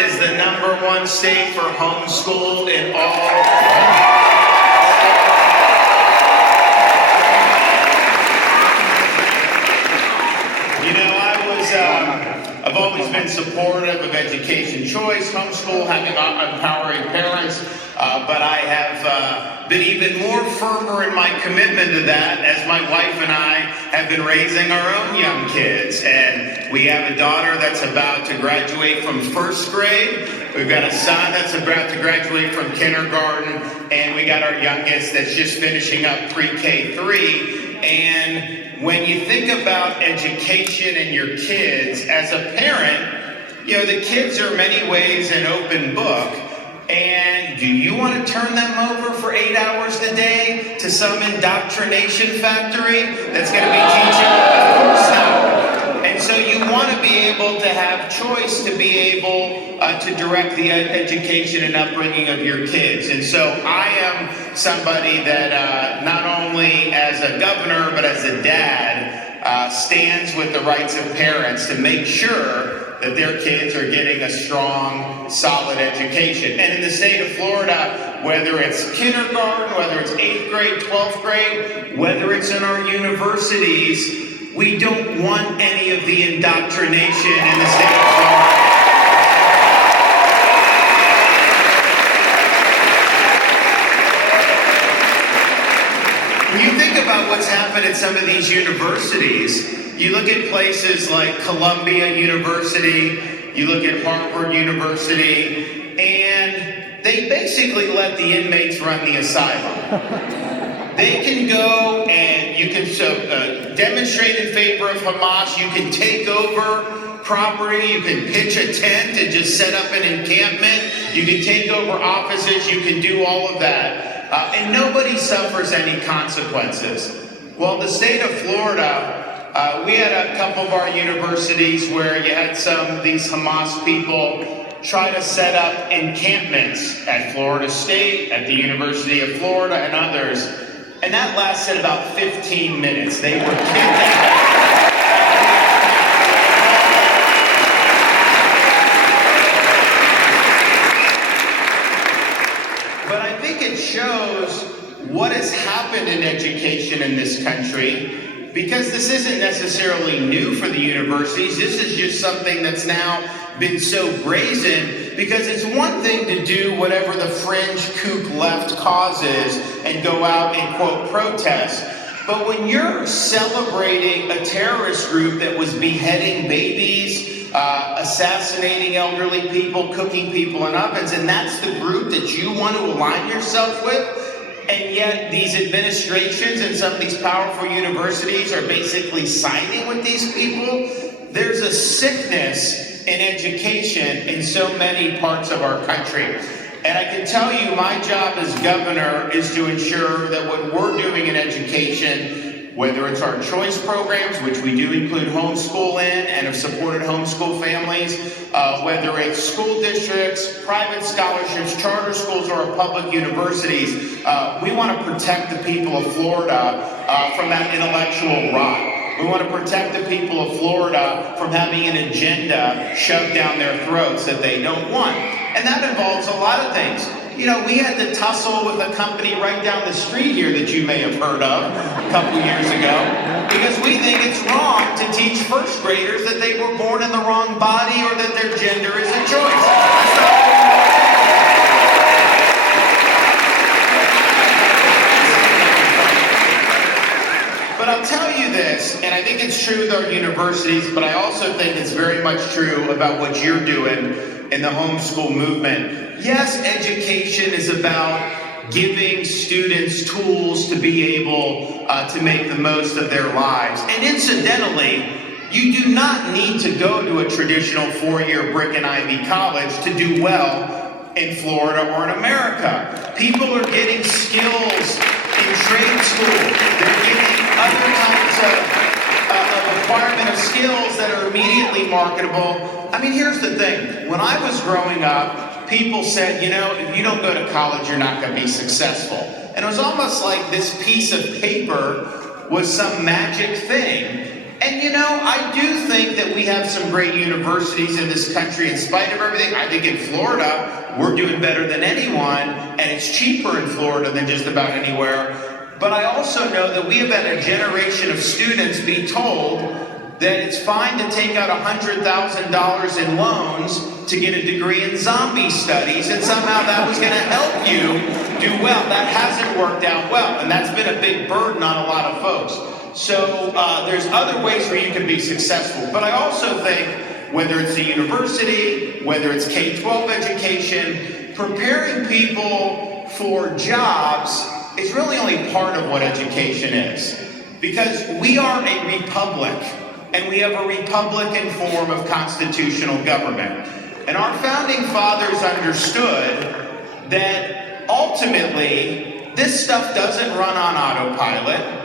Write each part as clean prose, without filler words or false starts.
is the #1 state for homeschool in all. I've always been supportive of education choice, homeschool, having empowering parents, but I have been even more firmer in my commitment to that as my wife and I have been raising our own young kids. And we have a daughter that's about to graduate from 1st grade. We've got a son that's about to graduate from kindergarten, and we got our youngest that's just finishing up pre-K3. And when you think about education and your kids, as a parent, you know, the kids are in many ways an open book. And do you want to turn them over for 8 hours a day to some indoctrination factory that's going to be teaching? Of course not. And so you want to be able to have choice to be able to direct the education and upbringing of your kids. And so I am somebody that not only as a governor, but as a dad, stands with the rights of parents to make sure that their kids are getting a strong, solid education. And in the state of Florida, whether it's kindergarten, whether it's 8th grade, 12th grade, whether it's in our universities, we don't want any of the indoctrination in the state of Florida. When you think about what's happened at some of these universities, you look at places like Columbia University, you look at Harvard University, and they basically let the inmates run the asylum. They can go and you can demonstrate in favor of Hamas, you can take over property, you can pitch a tent and just set up an encampment, you can take over offices, you can do all of that, and nobody suffers any consequences. Well, in the state of Florida, we had a couple of our universities where you had some of these Hamas people try to set up encampments at Florida State, at the University of Florida, and others. And that lasted about 15 minutes. They were kidnapped. But I think it shows what has happened in education in this country, because this isn't necessarily new for the universities. This is just something that's now been so brazen, because it's one thing to do whatever the fringe kook left causes and go out and, quote, protest. But when you're celebrating a terrorist group that was beheading babies, assassinating elderly people, cooking people in ovens, and that's the group that you want to align yourself with, and yet these administrations and some of these powerful universities are basically siding with these people, there's a sickness in education in so many parts of our country. And I can tell you, my job as governor is to ensure that what we're doing in education, whether it's our choice programs, which we do include homeschool in and have supported homeschool families, whether it's school districts, private scholarships, charter schools, or public universities, we want to protect the people of Florida from that intellectual rot. We want to protect the people of Florida from having an agenda shoved down their throats that they don't want. And that involves a lot of things. You know, we had to tussle with a company right down the street here that you may have heard of a couple years ago, because we think it's wrong to teach first graders that they were born in the wrong body or that their gender is a choice. That's not But I'll tell you this, and I think it's true with our universities, but I also think it's very much true about what you're doing in the homeschool movement. Yes, education is about giving students tools to be able to make the most of their lives. And incidentally, you do not need to go to a traditional four-year brick and Ivy college to do well in Florida or in America. People are getting skills in trade school. They're getting other kinds of requirement of skills that are immediately marketable. I mean, here's the thing. When I was growing up, people said, you know, if you don't go to college, you're not going to be successful. And it was almost like this piece of paper was some magic thing. And you know, I do think that we have some great universities in this country in spite of everything. I think in Florida, we're doing better than anyone, and it's cheaper in Florida than just about anywhere. But I also know that we have had a generation of students be told that it's fine to take out $100,000 in loans to get a degree in zombie studies, and somehow that was going to help you do well. That hasn't worked out well, and that's been a big burden on a lot of folks. So there's other ways where you can be successful. But I also think, whether it's a university, whether it's K-12 education, preparing people for jobs is really only part of what education is. Because we are a republic, and we have a Republican form of constitutional government. And our founding fathers understood that ultimately, this stuff doesn't run on autopilot.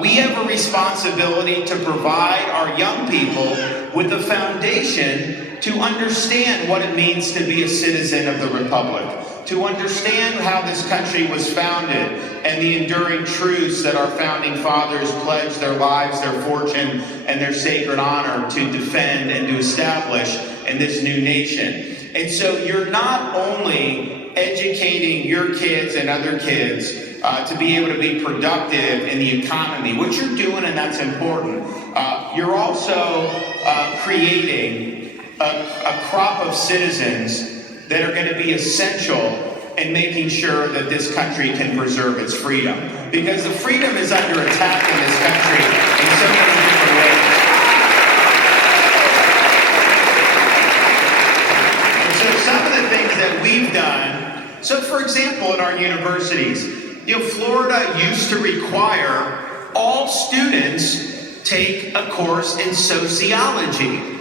We have a responsibility to provide our young people with the foundation to understand what it means to be a citizen of the Republic, to understand how this country was founded and the enduring truths that our founding fathers pledged their lives, their fortune, and their sacred honor to defend and to establish in this new nation. And so you're not only educating your kids and other kids to be able to be productive in the economy, which you're doing, and that's important. You're also creating a crop of citizens that are going to be essential in making sure that this country can preserve its freedom. Because the freedom is under attack in this country in so many different ways. And so some of the things that we've done, so for example, in our universities, you know, Florida used to require all students take a course in sociology.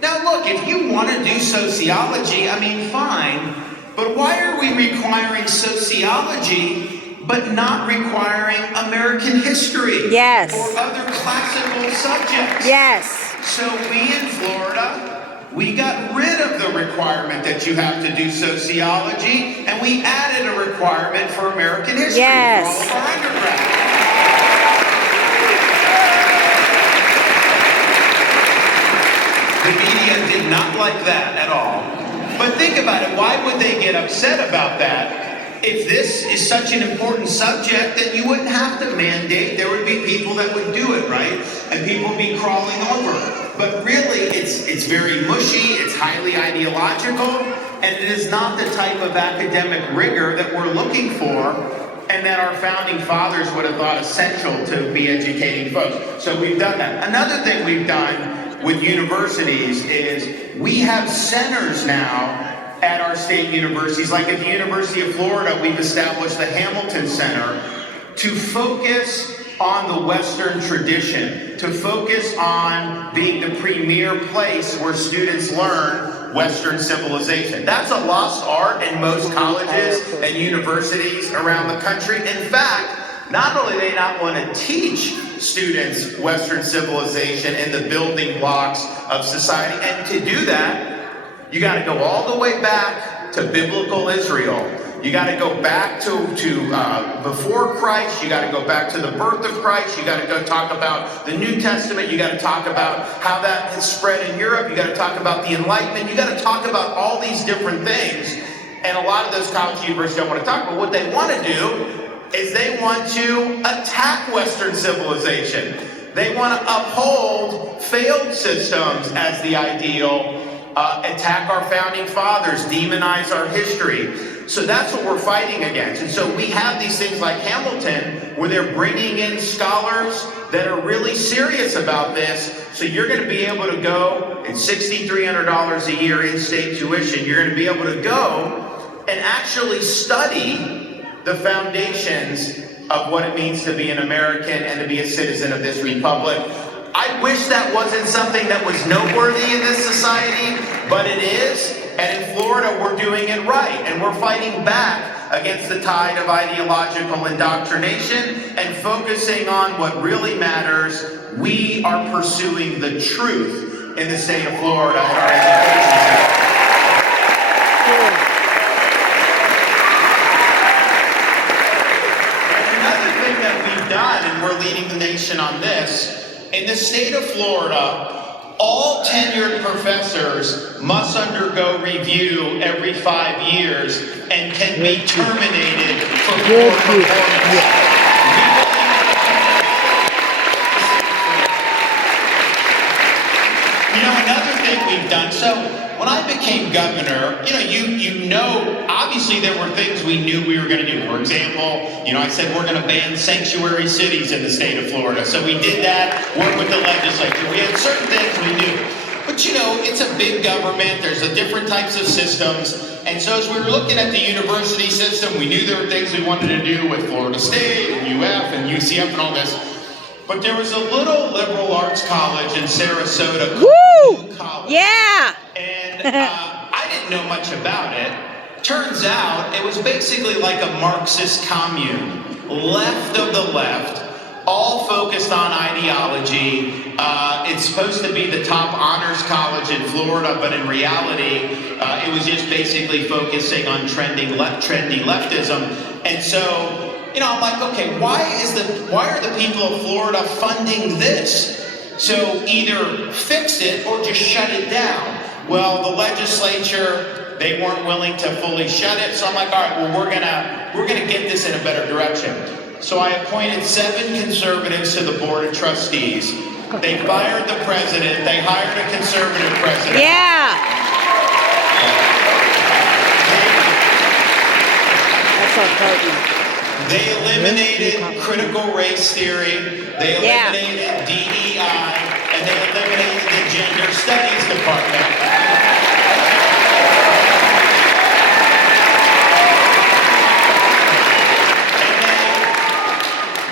Now look, if you want to do sociology, I mean, fine, but why are we requiring sociology but not requiring American history? Yes. Or other classical subjects? Yes. So we in Florida, we got rid of the requirement that you have to do sociology, and we added a requirement for American history for all of our undergrads. The media did not like that at all. But think about it, why would they get upset about that? If this is such an important subject, then you wouldn't have to mandate. There would be people that would do it, right? And people would be crawling over. But really, it's very mushy, it's highly ideological, and it is not the type of academic rigor that we're looking for and that our founding fathers would have thought essential to be educating folks. So we've done that. Another thing we've done with universities is we have centers now at our state universities. Like at the University of Florida, we've established the Hamilton Center to focus on the Western tradition, to focus on being the premier place where students learn Western civilization. That's a lost art in most colleges and universities around the country. In fact, not only do they not want to teach students Western civilization and the building blocks of society, and to do that, you got to go all the way back to biblical Israel. You got to go back to before Christ. You got to go back to the birth of Christ. You got to go talk about the New Testament. You got to talk about how that has spread in Europe. You got to talk about the Enlightenment. You got to talk about all these different things. And a lot of those college universities don't want to talk about. What they want to do is they want to attack Western civilization. They want to uphold failed systems as the ideal, attack our founding fathers, demonize our history. So that's what we're fighting against. And so we have these things like Hamilton, where they're bringing in scholars that are really serious about this. So you're going to be able to go, it's $6,300 a year in-state tuition. You're going to be able to go and actually study the foundations of what it means to be an American and to be a citizen of this republic. I wish that wasn't something that was noteworthy in this society, but it is. And in Florida, we're doing it right. And we're fighting back against the tide of ideological indoctrination and focusing on what really matters. We are pursuing the truth in the state of Florida in our education system. And another thing that we've done, and we're leading the nation on this, In the state of Florida, all tenured professors must undergo review every 5 years and can be terminated for poor performance. You know, another thing we've done, so when I became governor, you know, obviously there were things we knew we were going to do. For example, I said we're going to ban sanctuary cities in the state of Florida. So we did that, worked with the legislature. We had certain things we knew. But it's a big government. There's different types of systems. And so as we were looking at the university system, we knew there were things we wanted to do with Florida State and UF and UCF and all this. But there was a little liberal arts college in Sarasota called New College. Yeah! And I didn't know much about it. Turns out it was basically like a Marxist commune, left of the left, all focused on ideology. It's supposed to be the top honors college in Florida, but in reality, it was just basically focusing on trendy leftism. And so, I'm like, okay, why are the people of Florida funding this? So either fix it or just shut it down. Well, the legislature, they weren't willing to fully shut it. So I'm like, all right, well, we're gonna get this in a better direction. So I appointed 7 conservatives to the board of trustees. They fired the president. They hired a conservative president. Yeah. That's our partner. They eliminated critical race theory, they eliminated DEI, and they eliminated the gender studies department.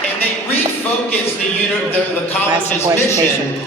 And they refocused the college's mission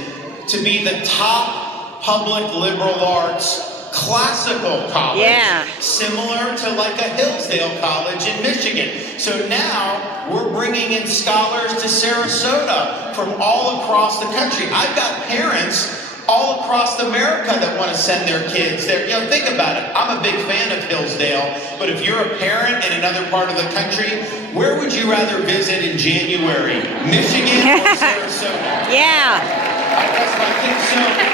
to be the top public liberal arts classical college, similar to like a Hillsdale College in Michigan. So now we're bringing in scholars to Sarasota from all across the country. I've got parents all across America that want to send their kids there. Think about it. I'm a big fan of Hillsdale, but if you're a parent in another part of the country, where would you rather visit in January? Michigan or Sarasota? I think so.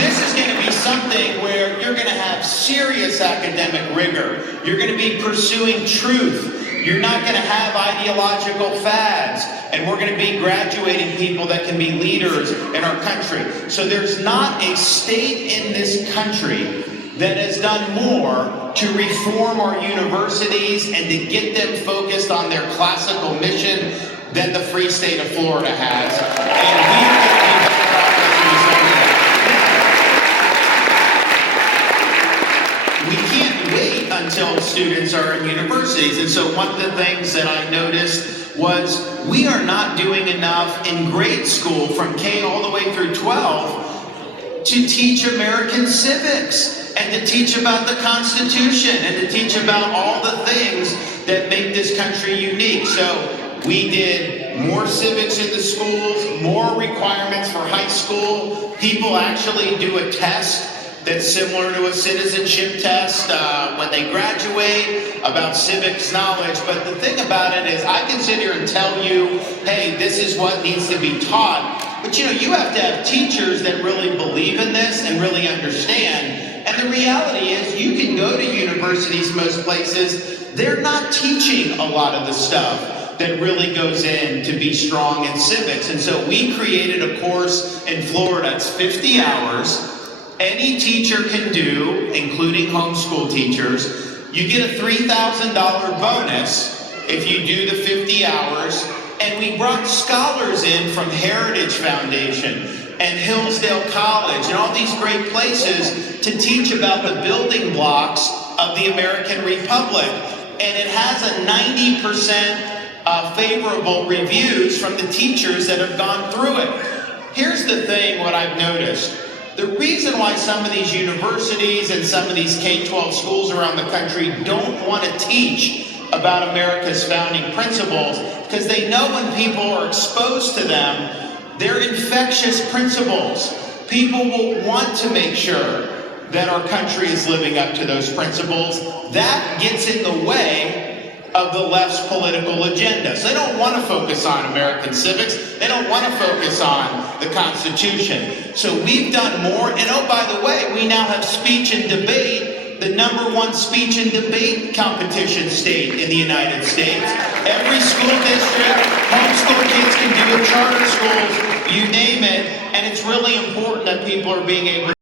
This is going to be something where you're going to have serious academic rigor. You're going to be pursuing truth. You're not going to have ideological fads. And we're going to be graduating people that can be leaders in our country. So there's not a state in this country that has done more to reform our universities and to get them focused on their classical mission than the free state of Florida has. And we are going to be better We can't wait until students are in universities. And so one of the things that I noticed was we are not doing enough in grade school from K all the way through 12 to teach American civics and to teach about the Constitution and to teach about all the things that make this country unique. So we did more civics in the schools, more requirements for high school. People actually do a test that's similar to a citizenship test when they graduate about civics knowledge. But the thing about it is I can sit here and tell you, hey, this is what needs to be taught. But you have to have teachers that really believe in this and really understand. And the reality is you can go to universities most places, they're not teaching a lot of the stuff that really goes in to be strong in civics. And so we created a course in Florida. It's 50 hours. Any teacher can do, including homeschool teachers. You get a $3,000 bonus if you do the 50 hours. And we brought scholars in from Heritage Foundation and Hillsdale College and all these great places to teach about the building blocks of the American Republic. And it has a 90% favorable reviews from the teachers that have gone through it. Here's the thing, what I've noticed. The reason why some of these universities and some of these K-12 schools around the country don't want to teach about America's founding principles, because they know when people are exposed to them, they're infectious principles. People will want to make sure that our country is living up to those principles. That gets in the way of the left's political agenda. So they don't want to focus on American civics. They don't want to focus on the Constitution. So we've done more. And oh, by the way, we now have speech and debate, the #1 speech and debate competition state in the United States. Every school district, homeschool kids can do it, charter schools, you name it. And it's really important that people are being able